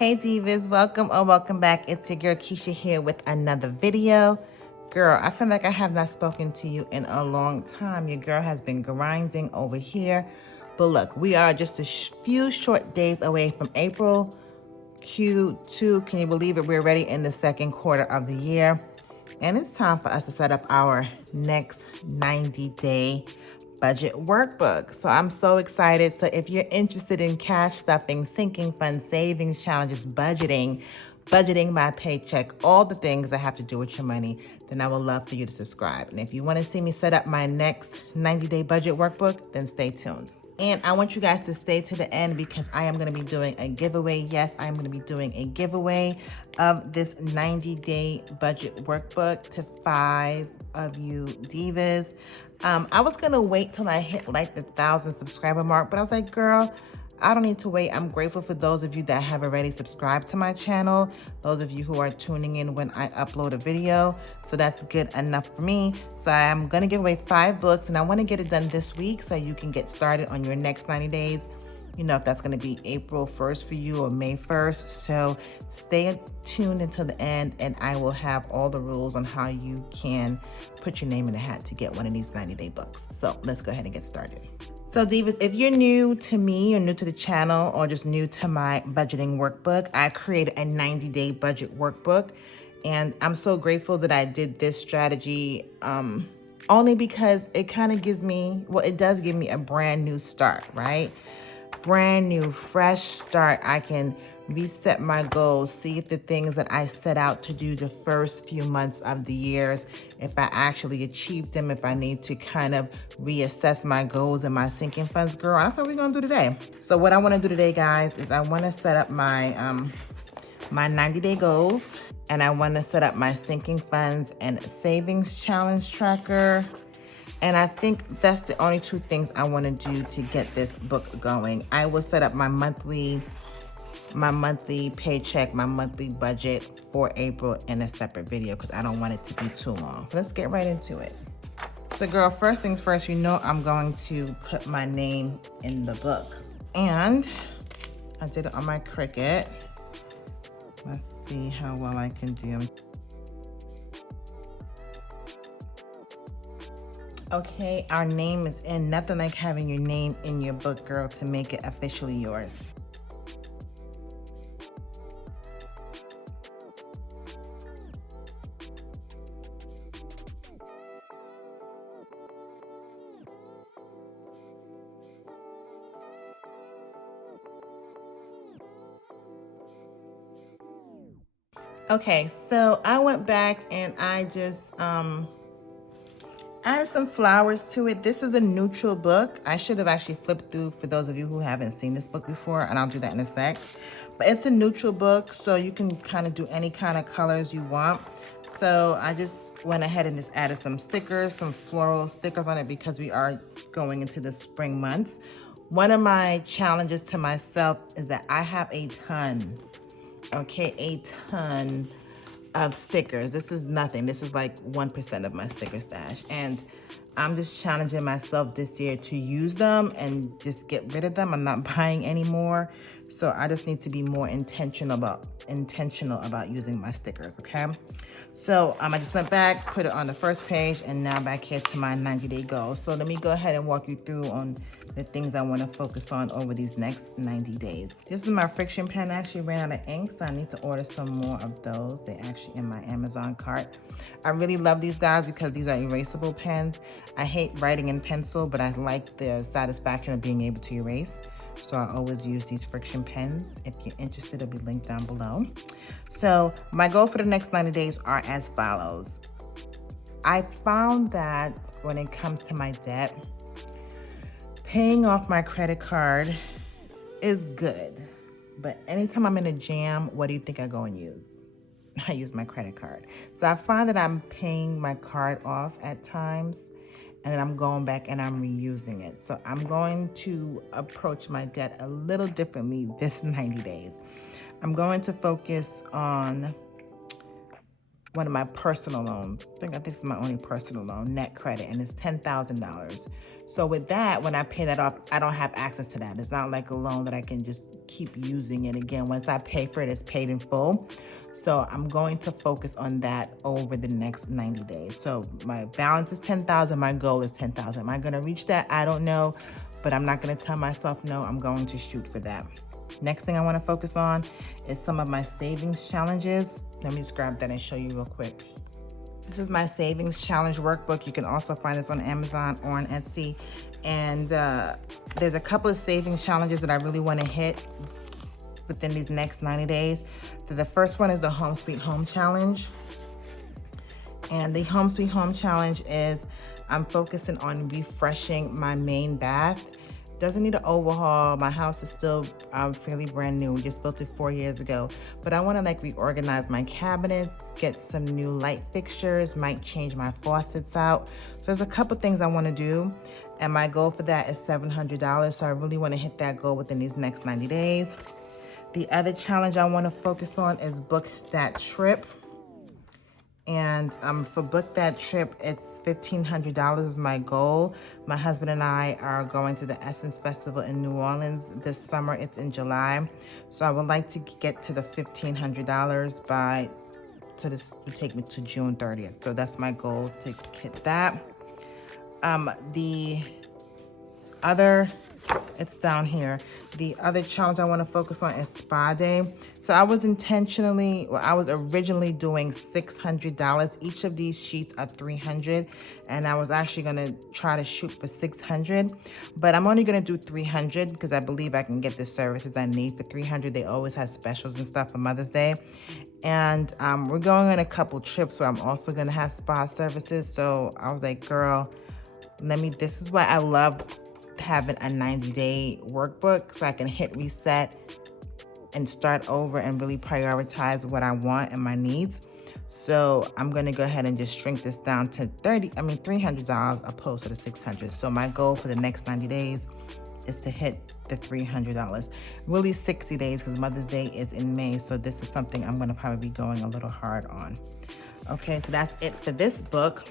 Hey Divas, welcome or welcome back. It's your girl Keisha here with another video. Girl, I feel like I have not spoken to you in a long time. Your girl has been grinding over here. But look, we are just a few short days away from April Q2. Can you believe it? We're already in the second quarter of the year. And it's time for us to set up our next 90-day budget workbook. So I'm so excited. So if you're interested in cash stuffing, sinking funds, savings challenges, budgeting by paycheck, all the things that have to do with your money, then I would love for you to subscribe. And if you want to see me set up my next 90-day budget workbook, then stay tuned. And I want you guys to stay to the end because I am going to be doing a giveaway. Yes, I'm going to be doing a giveaway of this 90-day budget workbook to 5 of you divas. I was going to wait till I hit like the 1,000 subscriber mark, but I was like, girl, I don't need to wait. I'm grateful for those of you that have already subscribed to my channel, those of you who are tuning in when I upload a video. So that's good enough for me. So I'm gonna give away 5 books and I wanna get it done this week so you can get started on your next 90 days. You know, if that's gonna be April 1st for you or May 1st. So stay tuned until the end and I will have all the rules on how you can put your name in the hat to get one of these 90-day books. So let's go ahead and get started. So divas, if you're new to me or new to the channel or just new to my budgeting workbook, I created a 90-day budget workbook. And I'm so grateful that I did this strategy only because it kind of gives me, well, it does give me a brand new start, right? Brand new, fresh start. I can reset my goals, see if the things that I set out to do the first few months of the years, if I actually achieved them, if I need to kind of reassess my goals and my sinking funds. Girl, that's what we're gonna do today. So what I wanna do today, guys, is I wanna set up my, my 90-day goals, and I wanna set up my sinking funds and savings challenge tracker. And I think that's the only 2 things I want to do to get this book going. I will set up my monthly paycheck, my monthly budget for April in a separate video because I don't want it to be too long. So let's get right into it. So girl, first things first, you know I'm going to put my name in the book. And I did it on my Cricut. Let's see how well I can do. Okay, our name is in. Nothing like having your name in your book, girl, to make it officially yours. Okay, so I went back and I just added some flowers to it. This is a neutral book. I should have actually flipped through for those of you who haven't seen this book before, and I'll do that in a sec. But it's a neutral book, so you can kind of do any kind of colors you want. So I just went ahead and just added some stickers, some floral stickers on it because we are going into the spring months. One of my challenges to myself is that I have a ton, okay, a ton of stickers. This is nothing. This is like 1% of my sticker stash. And I'm just challenging myself this year to use them and just get rid of them. I'm not buying anymore. So I just need to be more intentional about using my stickers, okay? So I just went back, put it on the first page, and now back here to my 90-day goals. So let me go ahead and walk you through on the things I want to focus on over these next 90 days. This is my friction pen. I actually ran out of ink, so I need to order some more of those. They're actually in my Amazon cart. I really love these guys because these are erasable pens. I hate writing in pencil, but I like the satisfaction of being able to erase. So I always use these friction pens. If you're interested, it'll be linked down below. So my goal for the next 90 days are as follows. I found that when it comes to my debt, paying off my credit card is good. But anytime I'm in a jam, what do you think I go and use? I use my credit card. So I find that I'm paying my card off at times, and then I'm going back and I'm reusing it. So I'm going to approach my debt a little differently this 90 days. I'm going to focus on one of my personal loans. I think this is my only personal loan, net credit, and it's $10,000. So with that, when I pay that off, I don't have access to that. It's not like a loan that I can just keep using it again. Once I pay for it, it's paid in full. So I'm going to focus on that over the next 90 days. So my balance is 10,000. My goal is 10,000. Am I going to reach that? I don't know, but I'm not going to tell myself no. I'm going to shoot for that. Next thing I want to focus on is some of my savings challenges. Let me just grab that and show you real quick. This is my savings challenge workbook. You can also find this on Amazon or on Etsy. And there's a couple of savings challenges that I really want to hit within these next 90 days. So the first one is the Home Sweet Home Challenge. And the Home Sweet Home Challenge is I'm focusing on refreshing my main bath. Doesn't need an overhaul. My house is still fairly brand new. We just built it 4 years ago. But I want to like reorganize my cabinets, get some new light fixtures, might change my faucets out. So there's a couple things I want to do. And my goal for that is $700. So I really want to hit that goal within these next 90 days. The other challenge I want to focus on is book that trip. And for Book That Trip, it's $1,500 is my goal. My husband and I are going to the Essence Festival in New Orleans this summer. It's in July. So I would like to get to the $1,500 this will take me to June 30th. So that's my goal to hit that. The other, it's down here. The other challenge I want to focus on is Spa Day. So I was originally doing $600. Each of these sheets are $300, and I was actually going to try to shoot for $600, but I'm only going to do $300 because I believe I can get the services I need for $300. They always have specials and stuff for Mother's Day. And we're going on a couple trips where I'm also going to have spa services. So I was like, girl, this is why I love having a 90-day workbook, so I can hit reset and start over and really prioritize what I want and my needs. So I'm going to go ahead and just shrink this down to $300 opposed to the $600. So my goal for the next 90 days is to hit the $300. Really 60 days because Mother's Day is in May. So this is something I'm going to probably be going a little hard on. Okay, so that's it for this book.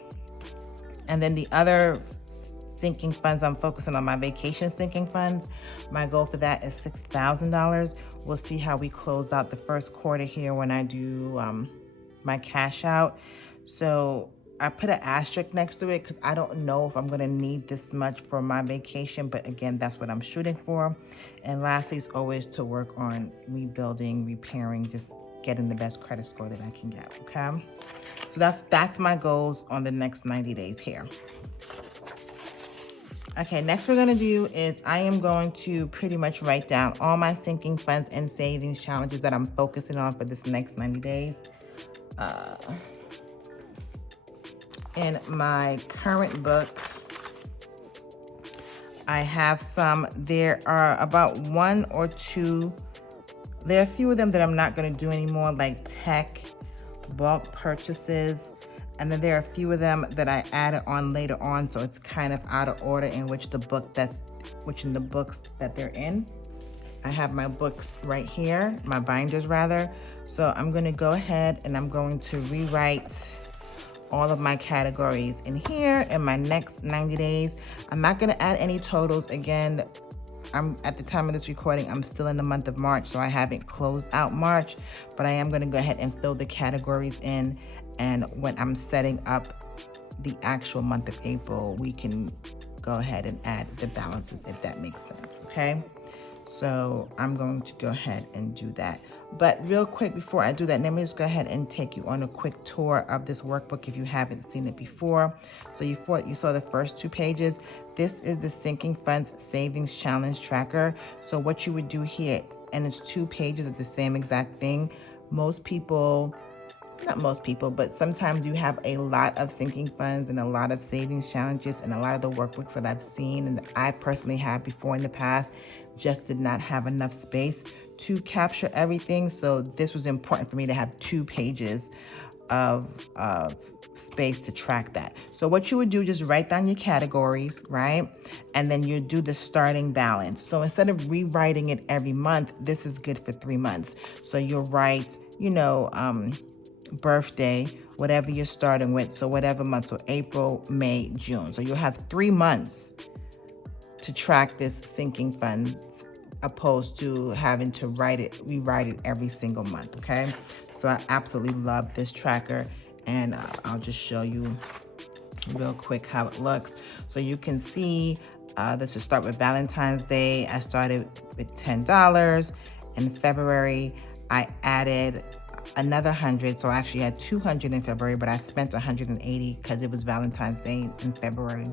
And then the other sinking funds, I'm focusing on my vacation sinking funds. My goal for that is $6,000. We'll see how we close out the first quarter here when I do my cash out. So I put an asterisk next to it because I don't know if I'm going to need this much for my vacation, but again, that's what I'm shooting for. And lastly is always to work on rebuilding, repairing, just getting the best credit score that I can get, okay? So that's my goals on the next 90 days here. Okay, next we're gonna do is I am going to pretty much write down all my sinking funds and savings challenges that I'm focusing on for this next 90 days. In my current book, I have some, there are about one or two, there are a few of them that I'm not gonna do anymore, like tech, bulk purchases, and then there are a few of them that I added on later on, so it's kind of out of order in which in the books that they're in. I have my books right here, my binders rather. So I'm gonna go ahead and I'm going to rewrite all of my categories in here in my next 90 days. I'm not gonna add any totals. Again, I'm at the time of this recording, I'm still in the month of March, so I haven't closed out March, but I am gonna go ahead and fill the categories in. And when I'm setting up the actual month of April, we can go ahead and add the balances if that makes sense, okay? So I'm going to go ahead and do that. But real quick before I do that, let me just go ahead and take you on a quick tour of this workbook if you haven't seen it before. So you saw the first 2 pages. This is the Sinking Funds Savings Challenge Tracker. So what you would do here, and it's 2 pages of the same exact thing. Not most people, but sometimes you have a lot of sinking funds and a lot of savings challenges, and a lot of the workbooks that I've seen and I personally have before in the past just did not have enough space to capture everything. So this was important for me to have 2 pages of space to track that. So what you would do, just write down your categories, right? And then you do the starting balance. So instead of rewriting it every month, this is good for 3 months. So you'll write, birthday, whatever you're starting with. So whatever month, so April, May, June. So you'll have 3 months to track this sinking funds opposed to having to rewrite it every single month, okay? So I absolutely love this tracker, and I'll just show you real quick how it looks. So you can see, this will start with Valentine's Day. I started with $10. In February, I added another 100, so I actually had 200 in February, but I spent 180 because it was Valentine's Day in February.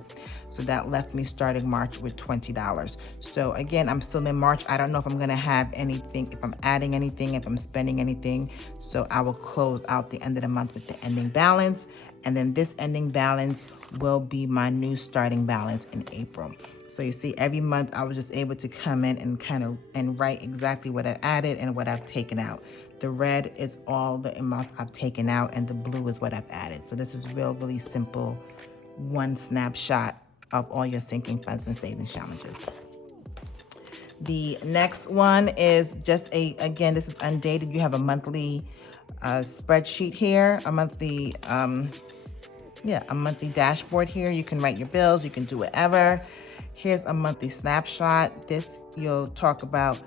So that left me starting March with $20. So again, I'm still in March. I don't know if I'm gonna have anything, if I'm adding anything, if I'm spending anything. So I will close out the end of the month with the ending balance. And then this ending balance will be my new starting balance in April. So you see, every month I was just able to come in and write exactly what I added and what I've taken out. The red is all the amounts I've taken out, and the blue is what I've added. So this is really simple, one snapshot of all your sinking funds and savings challenges. The next one is just again, this is Undated. You have a monthly spreadsheet here, a monthly dashboard here. You can write your bills, you can do whatever. Here's a monthly snapshot. This, you'll talk about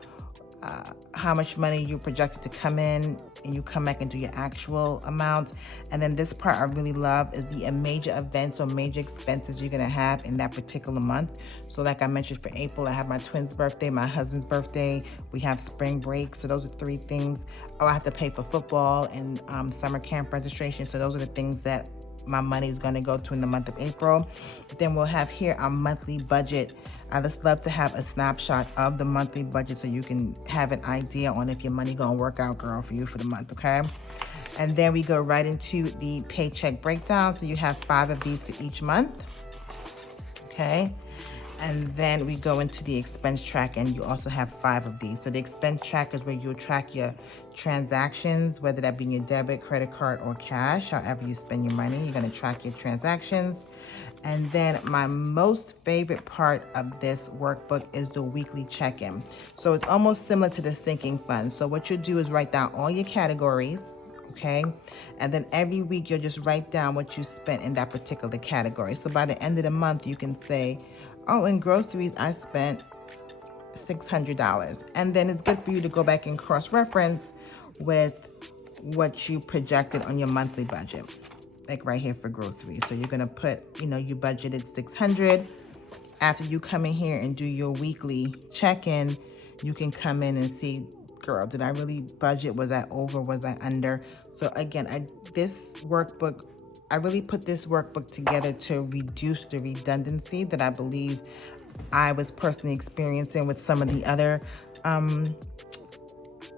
how much money you projected to come in, and you come back and do your actual amount. And then this part I really love is the major events or major expenses you're gonna have in that particular month. So like I mentioned, for April, I have my twins' birthday, my husband's birthday, we have spring break. So those are 3 things. Oh, I have to pay for football and summer camp registration. So those are the things that my money is going to go to in the month of April. Then we'll have here our monthly budget. I just love to have a snapshot of the monthly budget so you can have an idea on if your money gonna work out, girl, for you for the month, okay? And then we go right into the paycheck breakdown. So you have 5 of these for each month, okay? And then we go into the expense track, and you also have 5 of these. So the expense track is where you'll track your transactions, whether that be your debit, credit card, or cash, however you spend your money, you're gonna track your transactions. And then my most favorite part of this workbook is the weekly check-in. So it's almost similar to the sinking fund. So what you'll do is write down all your categories, okay? And then every week you'll just write down what you spent in that particular category. So by the end of the month, you can say, oh, in groceries, I spent $600. And then it's good for you to go back and cross-reference with what you projected on your monthly budget, like right here for groceries. So you're gonna put, you budgeted $600. After you come in here and do your weekly check-in, you can come in and see, girl, did I really budget? Was I over? Was I under? So again, I really put this workbook together to reduce the redundancy that I believe I was personally experiencing with some of the other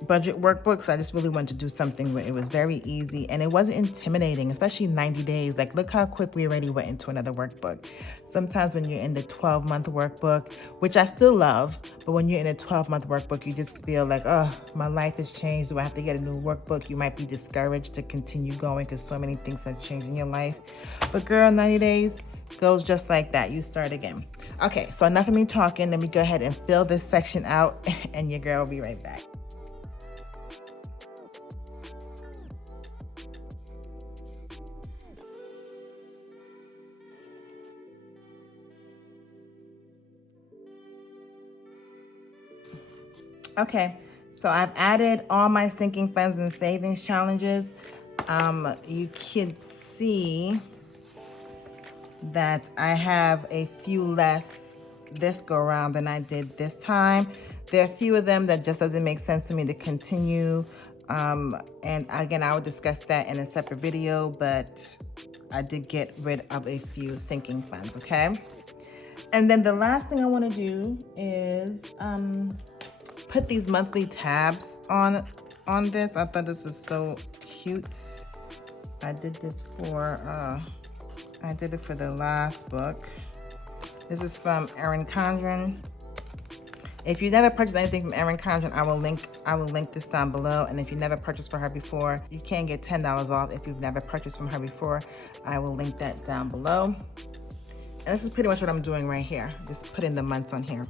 budget workbooks. I just really wanted to do something where it was very easy and it wasn't intimidating, especially 90 days. Like, look how quick we already went into another workbook. Sometimes when you're in the 12-month workbook, which I still love, but when you're in a 12-month workbook, you just feel like, oh, my life has changed. Do I have to get a new workbook? You might be discouraged to continue going because so many things have changed in your life. But girl, 90 days goes just like that. You start again. Okay, so enough of me talking. Let me go ahead and fill this section out and your girl will be right back. Okay, so I've added all my sinking funds and savings challenges. You can see that I have a few less this go around than I did this time. There are a few of them that just doesn't make sense to me to continue. And again, I will discuss that in a separate video, but I did get rid of a few sinking funds, okay? And then the last thing I want to do is put these monthly tabs on this. I thought this was so cute. I did this for I did it for the last book. This is from CONDREN. If you never purchased anything from CONDREN, I will link this down below. And if you never purchased from her before, you can get $10 off if you've never purchased from her before. I will link that down below. And this is pretty much what I'm doing right here. Just putting the months on here.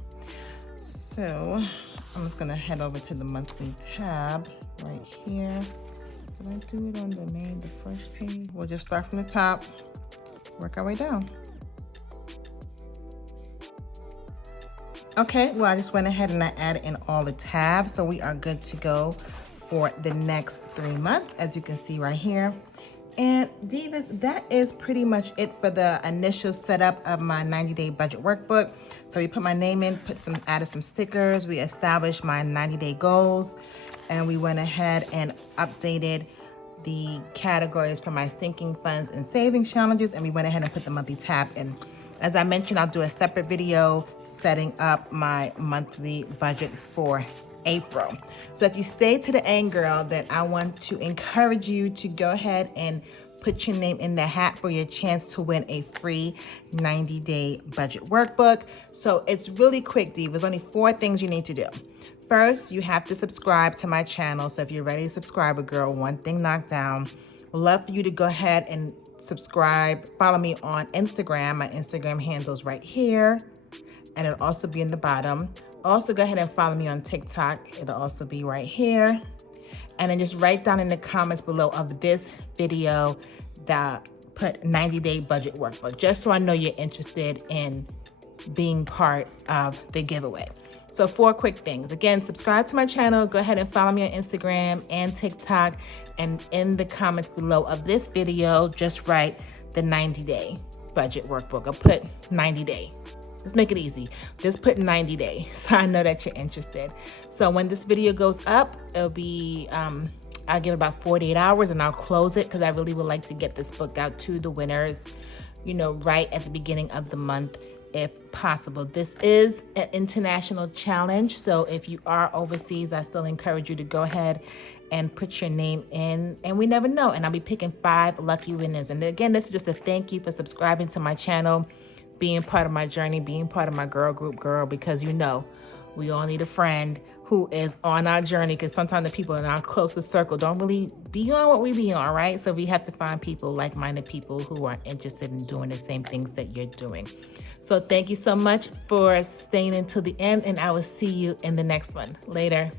So I'm just gonna head over to the monthly tab right here. Did I do it on the first page? We'll just start from the top, work our way down. Okay, well, I just went ahead and I added in all the tabs, so we are good to go for the next 3 months, as you can see right here. And Divas, that is pretty much it for the initial setup of my 90-day budget workbook. So we put my name in, added some stickers, we established my 90-day goals, and we went ahead and updated the categories for my sinking funds and saving challenges, and we went ahead and put the monthly tab in. As I mentioned, I'll do a separate video setting up my monthly budget for April. So if you stay to the end, girl, then I want to encourage you to go ahead and put your name in the hat for your chance to win a free 90-day budget workbook. So it's really quick, Diva. There's only 4 things you need to do. First, you have to subscribe to my channel. So if you're ready to subscribe, girl, one thing knocked down. Love for you to go ahead and subscribe. Follow me on Instagram. My Instagram handle's right here, and it'll also be in the bottom. Also, go ahead and follow me on TikTok. It'll also be right here. And then just write down in the comments below of this video that put 90-day budget workbook, just so I know you're interested in being part of the giveaway. So 4 quick things. Again, subscribe to my channel. Go ahead and follow me on Instagram and TikTok. And in the comments below of this video, just write the 90-day budget workbook. I'll put 90-day. Let's make it easy. Just put 90-day, so I know that you're interested. So when this video goes up, it'll be, I'll give it about 48 hours and I'll close it, because I really would like to get this book out to the winners, you know, right at the beginning of the month, if possible. This is an international challenge, so if you are overseas, I still encourage you to go ahead and put your name in, and we never know. And I'll be picking 5 lucky winners. And again, this is just a thank you for subscribing to my channel, being part of my journey, being part of my girl group, girl, because you know, we all need a friend who is on our journey, because sometimes the people in our closest circle don't really be on what we be on, right? So we have to find people, like-minded people who are interested in doing the same things that you're doing. So thank you so much for staying until the end, and I will see you in the next one. Later.